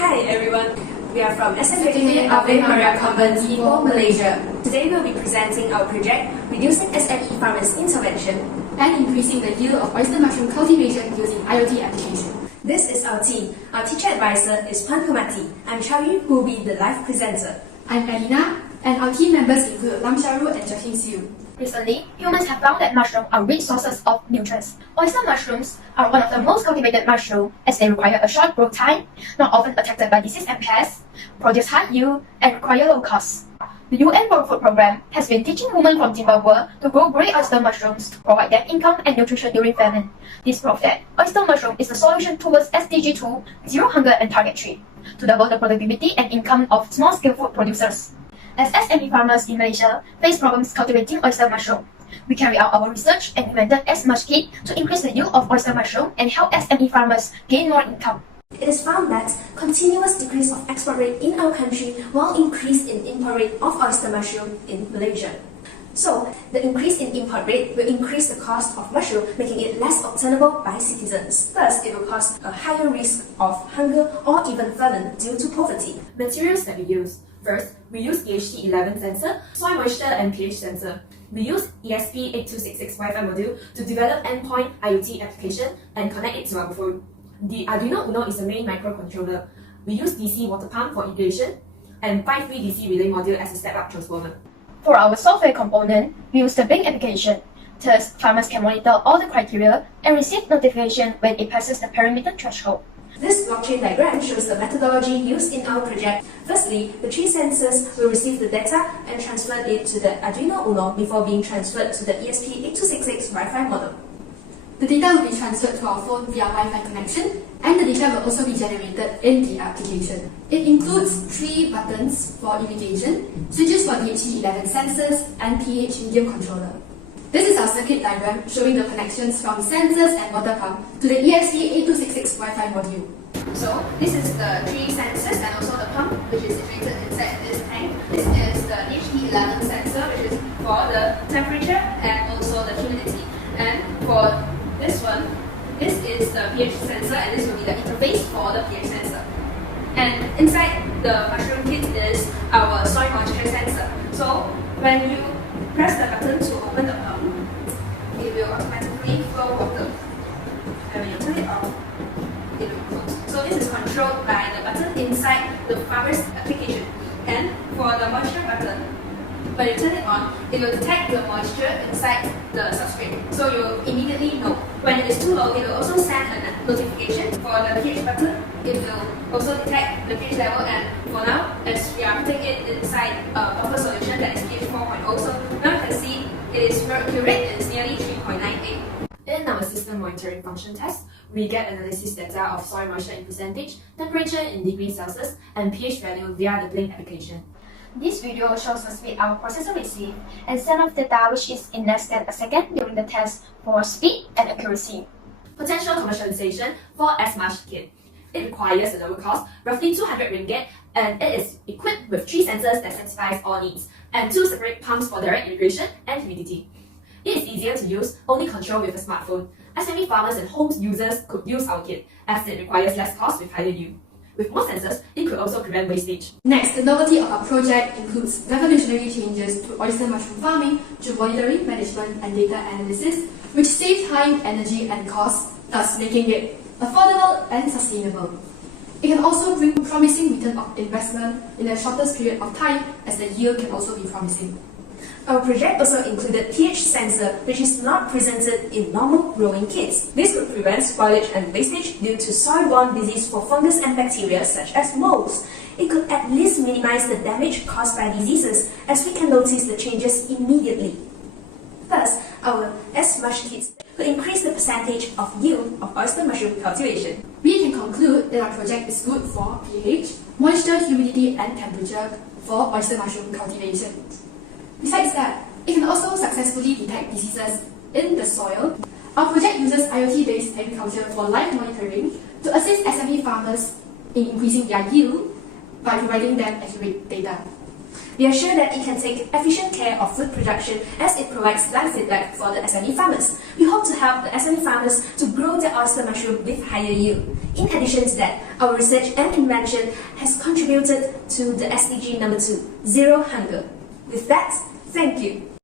Hi everyone, we are from SME Ipoh, Malaysia. Today we'll be presenting our project Reducing SME Farmers' Intervention and increasing the yield of oyster mushroom cultivation using IoT application. This is our team. Our teacher advisor is Pan Kumati. I'm Chawi, who will be the live presenter. I'm Elina, and our team members include Lam Sharu and Jahin Siu. Recently, humans have found that mushrooms are rich sources of nutrients. Oyster mushrooms are one of the most cultivated mushrooms as they require a short growth time, not often affected by disease and pests, produce high yield, and require low cost. The UN World Food Programme has been teaching women from Zimbabwe to grow grey oyster mushrooms to provide them income and nutrition during famine. This proves that oyster mushroom is the solution towards SDG 2, Zero Hunger and Target 3, to double the productivity and income of small-scale food producers. As SME farmers in Malaysia face problems cultivating oyster mushroom, we carry out our research and invented S-Mush kit to increase the yield of oyster mushroom and help SME farmers gain more income. It is found that continuous decrease of export rate in our country while increase in import rate of oyster mushroom in Malaysia. So, the increase in import rate will increase the cost of mushroom, making it less obtainable by citizens. Thus, it will cause a higher risk of hunger or even famine due to poverty. Materials that we use. First, we use EHT11 sensor, soil moisture and pH sensor. We use ESP8266 Wi-Fi module to develop endpoint IoT application and connect it to our phone. The Arduino Uno is the main microcontroller. We use DC water pump for irrigation and 5V DC relay module as a step-up transformer. For our software component, we use the Bing application. Thus, farmers can monitor all the criteria and receive notification when it passes the parameter threshold. This blockchain diagram shows the methodology used in our project. Firstly, the three sensors will receive the data and transfer it to the Arduino Uno before being transferred to the ESP8266 Wi-Fi model. The data will be transferred to our phone via Wi-Fi connection, and the data will also be generated in the application. It includes 3 buttons for irrigation, switches for DHT11 sensors, and pH medium controller. This is our circuit diagram showing the connections from sensors and water pump to the ESP8266 Wi-Fi module. So, this is the 3 sensors and also the pump, which is situated inside this tank. This is the DHT11 sensor, which is for the temperature and also the humidity. And for this one, this is the pH sensor, and this will be the interface for the pH sensor. And inside the mushroom kit is our soil moisture sensor. So, when you press the button to open the pump, it will automatically flow water. And when you turn it off, it will close. So this is controlled by the button inside the farmer's application. And for the moisture button, when you turn it on, it will detect the moisture inside the substrate. So you will immediately know. When it is too low, it will also send a notification. For the pH button, it will also detect the pH level, and for now, as we are putting it inside a buffer solution that is pH 4.0, so now you can see it is mercury rate is nearly 3.98. In our system monitoring function test, we get analysis data of soil moisture in percentage, temperature in degrees Celsius, and pH value via the Blink application. This video shows the speed our processor receives and send off data which is in less than a second during the test for speed and accuracy. Potential commercialization for S-Mush kit. It requires a lower cost, roughly 200 ringgit, and it is equipped with 3 sensors that satisfies all needs, and 2 separate pumps for direct irrigation and humidity. It is easier to use, only control with a smartphone. SME farmers and home users could use our kit, as it requires less cost with higher yield. With more sensors, it could also prevent wastage. Next, the novelty of our project includes revolutionary changes to oyster mushroom farming through monitoring, management, and data analysis, which saves time, energy, and cost, thus making it affordable and sustainable. It can also bring promising return of investment in the shortest period of time, as the yield can also be promising. Our project also included pH sensor, which is not presented in normal growing kits. This could prevent spoilage and wastage due to soil-borne disease for fungus and bacteria such as molds. It could at least minimize the damage caused by diseases, as we can notice the changes immediately. Thus, our S-Mush kits could increase the percentage of yield of oyster mushroom cultivation. We can conclude that our project is good for pH, moisture, humidity, and temperature for oyster mushroom cultivation. Besides that, it can also successfully detect diseases in the soil. Our project uses IoT-based agriculture for live monitoring to assist SME farmers in increasing their yield by providing them accurate data. We are sure that it can take efficient care of food production as it provides live feedback for the SME farmers. We hope to help the SME farmers to grow their oyster mushroom with higher yield. In addition to that, our research and invention has contributed to the SDG number 2, Zero Hunger. With that, thank you.